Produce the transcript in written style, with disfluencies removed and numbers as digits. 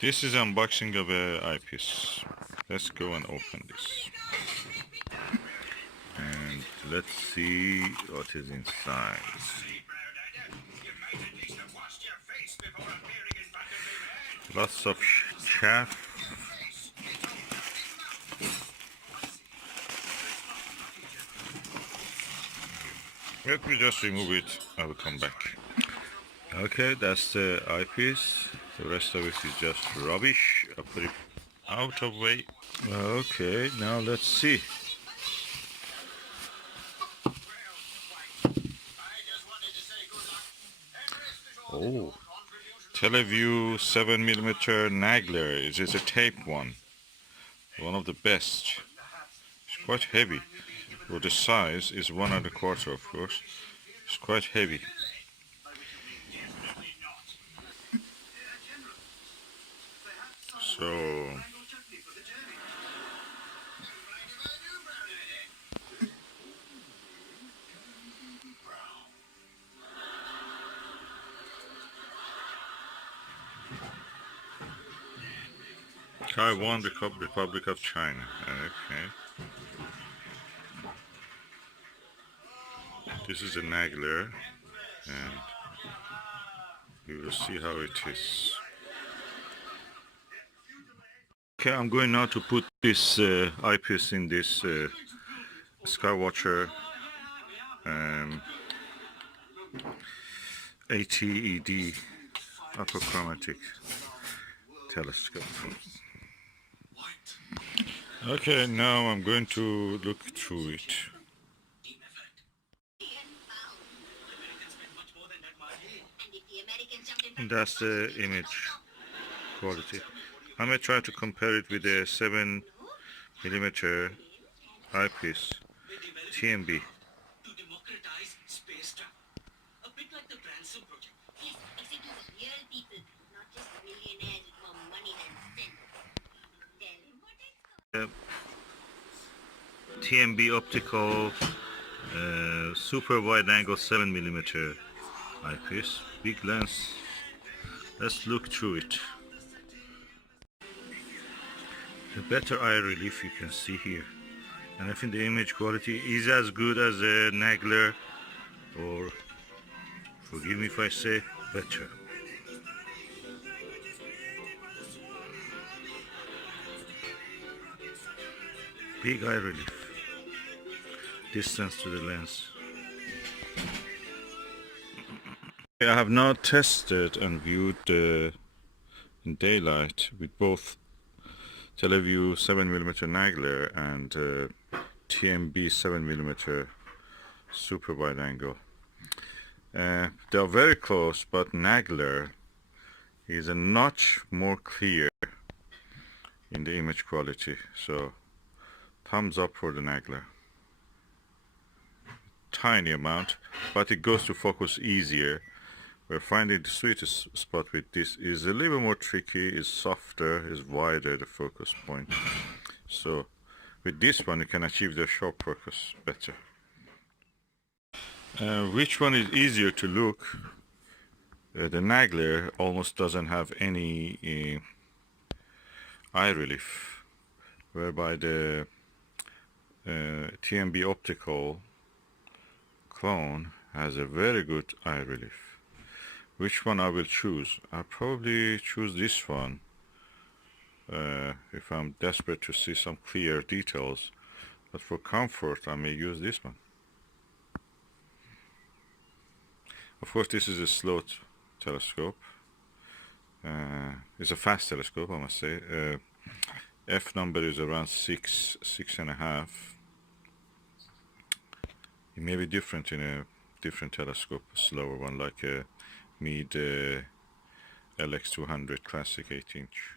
This is unboxing of a eyepiece. Let's go and open this. And let's see what is inside. Lots of chaff. Let me just remove it. I will come back. Okay, that's the eyepiece. The rest of it is just rubbish. I'll put it out of way. Okay, now let's see. Oh, Televue 7mm Nagler. It is a tape one. One of the best. It's quite heavy. For the size is 1¼ of course. It's quite heavy. So Taiwan, Republic of China. Okay. This is a Nagler, and we will see how it is. Okay, I'm going now to put this eyepiece in this Skywatcher ATED apochromatic telescope. Okay, now I'm going to look through it. And that's the image quality. I'm going to try to compare it with a 7mm eyepiece TMB. TMB optical super wide angle 7mm eyepiece, big lens. Let's look through it. The better eye relief you can see here, and I think the image quality is as good as a Nagler, or forgive me if I say better. Big eye relief, distance to the lens. I have now tested and viewed in daylight with both Televue 7mm Nagler and TMB 7mm super wide angle. They are very close, but Nagler is a notch more clear in the image quality, so thumbs up for the Nagler. Tiny amount, but it goes to focus easier. We're finding the sweetest spot with this is a little more tricky, is softer, is wider the focus point. So with this one you can achieve the sharp focus better. Which one is easier to look? The Nagler almost doesn't have any eye relief, whereby the TMB optical clone has a very good eye relief. Which one I will choose? I'll probably choose this one if I'm desperate to see some clear details, but for comfort I may use this one. Of course this is a slow telescope. It's a fast telescope, I must say. F number is around 6.5. It may be different in a different telescope, a slower one like a Meade LX200 classic 8-inch.